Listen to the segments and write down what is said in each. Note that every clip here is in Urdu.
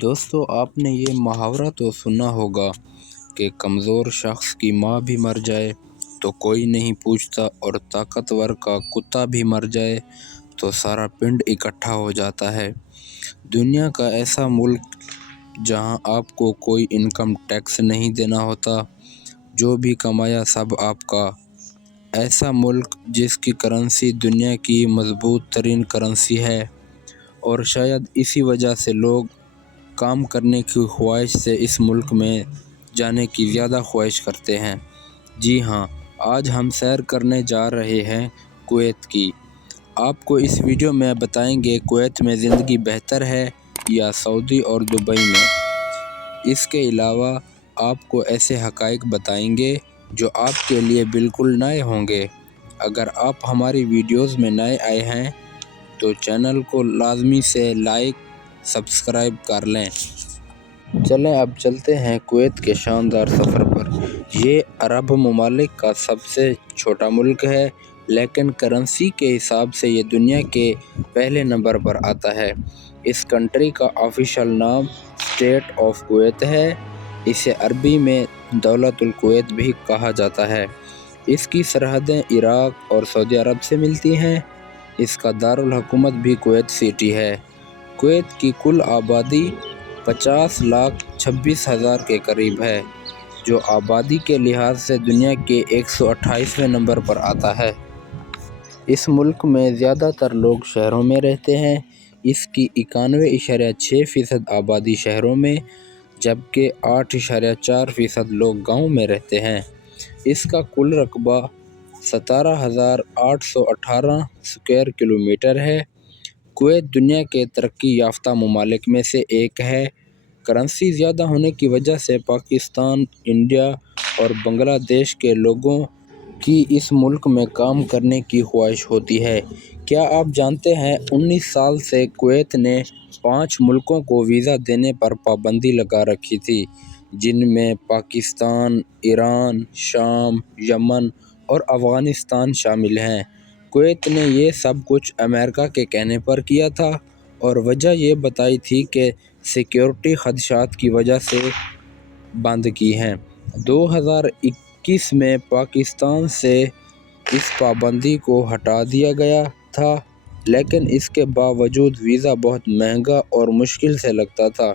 دوستو، آپ نے یہ محاورہ تو سنا ہوگا کہ کمزور شخص کی ماں بھی مر جائے تو کوئی نہیں پوچھتا، اور طاقتور کا کتا بھی مر جائے تو سارا پنڈ اکٹھا ہو جاتا ہے۔ دنیا کا ایسا ملک جہاں آپ کو کوئی انکم ٹیکس نہیں دینا ہوتا، جو بھی کمایا سب آپ کا۔ ایسا ملک جس کی کرنسی دنیا کی مضبوط ترین کرنسی ہے، اور شاید اسی وجہ سے لوگ کام کرنے کی خواہش سے اس ملک میں جانے کی زیادہ خواہش کرتے ہیں۔ جی ہاں، آج ہم سیر کرنے جا رہے ہیں کویت کی۔ آپ کو اس ویڈیو میں بتائیں گے کویت میں زندگی بہتر ہے یا سعودی اور دبئی میں۔ اس کے علاوہ آپ کو ایسے حقائق بتائیں گے جو آپ کے لیے بالکل نئے ہوں گے۔ اگر آپ ہماری ویڈیوز میں نئے آئے ہیں تو چینل کو لازمی سے لائک، سبسکرائب کر لیں۔ چلیں اب چلتے ہیں کویت کے شاندار سفر پر۔ یہ عرب ممالک کا سب سے چھوٹا ملک ہے، لیکن کرنسی کے حساب سے یہ دنیا کے پہلے نمبر پر آتا ہے۔ اس کنٹری کا آفیشیل نام اسٹیٹ آف کویت ہے۔ اسے عربی میں دولت الکویت بھی کہا جاتا ہے۔ اس کی سرحدیں عراق اور سعودی عرب سے ملتی ہیں۔ اس کا دارالحکومت بھی کویت سٹی ہے۔ کویت کی کل آبادی 50,26,000 کے قریب ہے، جو آبادی کے لحاظ سے دنیا کے 128ویں نمبر پر آتا ہے۔ اس ملک میں زیادہ تر لوگ شہروں میں رہتے ہیں۔ اس کی 91.6% آبادی شہروں میں، جبکہ 8.4% لوگ گاؤں میں رہتے ہیں۔ اس کا کل رقبہ 17,818 اسکوائر کلومیٹر ہے۔ کویت دنیا کے ترقی یافتہ ممالک میں سے ایک ہے۔ کرنسی زیادہ ہونے کی وجہ سے پاکستان، انڈیا اور بنگلہ دیش کے لوگوں کی اس ملک میں کام کرنے کی خواہش ہوتی ہے۔ کیا آپ جانتے ہیں 19 سال سے کویت نے 5 ملکوں کو ویزا دینے پر پابندی لگا رکھی تھی، جن میں پاکستان، ایران، شام، یمن اور افغانستان شامل ہیں۔ کویت نے یہ سب کچھ امریکہ کے کہنے پر کیا تھا، اور وجہ یہ بتائی تھی کہ سیکیورٹی خدشات کی وجہ سے بند کی ہیں۔ 2021 میں پاکستان سے اس پابندی کو ہٹا دیا گیا تھا، لیکن اس کے باوجود ویزا بہت مہنگا اور مشکل سے لگتا تھا۔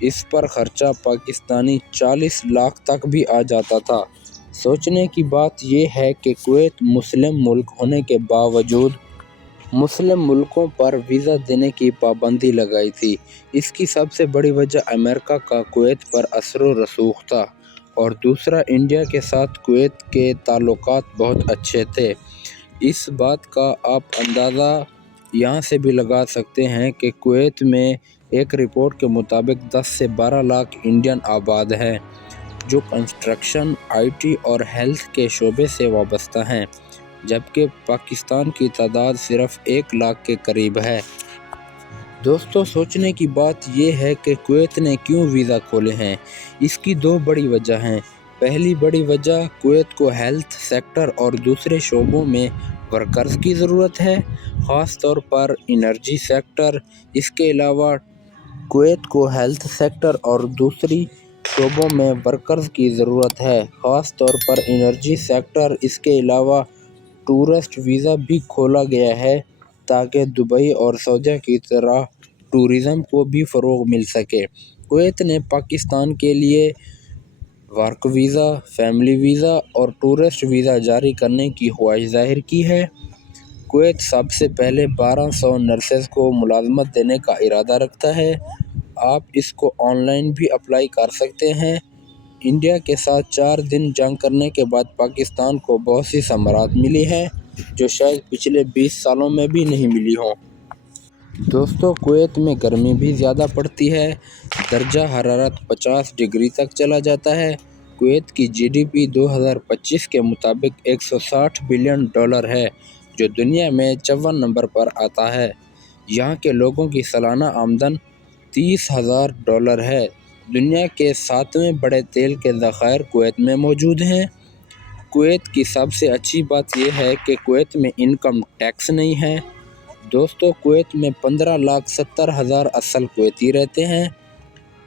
اس پر خرچہ پاکستانی 40 لاکھ تک بھی آ جاتا تھا۔ سوچنے کی بات یہ ہے کہ کویت مسلم ملک ہونے کے باوجود مسلم ملکوں پر ویزا دینے کی پابندی لگائی تھی۔ اس کی سب سے بڑی وجہ امریکہ کا کویت پر اثر و رسوخ تھا، اور دوسرا انڈیا کے ساتھ کویت کے تعلقات بہت اچھے تھے۔ اس بات کا آپ اندازہ یہاں سے بھی لگا سکتے ہیں کہ کویت میں ایک رپورٹ کے مطابق 10 سے 12 لاکھ انڈین آباد ہیں، جو کنسٹرکشن، آئی ٹی اور ہیلتھ کے شعبے سے وابستہ ہیں، جبکہ پاکستان کی تعداد صرف 1 لاکھ کے قریب ہے۔ دوستو، سوچنے کی بات یہ ہے کہ کویت نے کیوں ویزا کھولے ہیں۔ اس کی 2 بڑی وجہ ہیں۔ پہلی بڑی وجہ کویت کو ہیلتھ سیکٹر اور دوسرے شعبوں میں ورکرز کی ضرورت ہے، خاص طور پر انرجی سیکٹر۔ اس کے علاوہ کویت کو ہیلتھ سیکٹر اور دوسری شعبوں میں ورکرز کی ضرورت ہے، خاص طور پر انرجی سیکٹر۔ اس کے علاوہ ٹورسٹ ویزا بھی کھولا گیا ہے تاکہ دبئی اور سعودیہ کی طرح ٹورازم کو بھی فروغ مل سکے۔ کویت نے پاکستان کے لیے ورک ویزا، فیملی ویزا اور ٹورسٹ ویزا جاری کرنے کی خواہش ظاہر کی ہے۔ کویت سب سے پہلے 1200 نرسز کو ملازمت دینے کا ارادہ رکھتا ہے۔ آپ اس کو آن لائن بھی اپلائی کر سکتے ہیں۔ انڈیا کے ساتھ 4 دن جنگ کرنے کے بعد پاکستان کو بہت سی ثمرات ملی ہیں، جو شاید پچھلے 20 سالوں میں بھی نہیں ملی ہوں۔ دوستو، کویت میں گرمی بھی زیادہ پڑتی ہے۔ درجہ حرارت 50 ڈگری تک چلا جاتا ہے۔ کویت کی جی ڈی پی 2025 کے مطابق $160 بلین ہے، جو دنیا میں 54 نمبر پر آتا ہے۔ یہاں کے لوگوں کی سالانہ آمدن $30,000 ہے۔ دنیا کے 7ویں بڑے تیل کے ذخائر کویت میں موجود ہیں۔ کویت کی سب سے اچھی بات یہ ہے کہ کویت میں انکم ٹیکس نہیں ہے۔ دوستو، کویت میں 15,70,000 اصل کویتی رہتے ہیں۔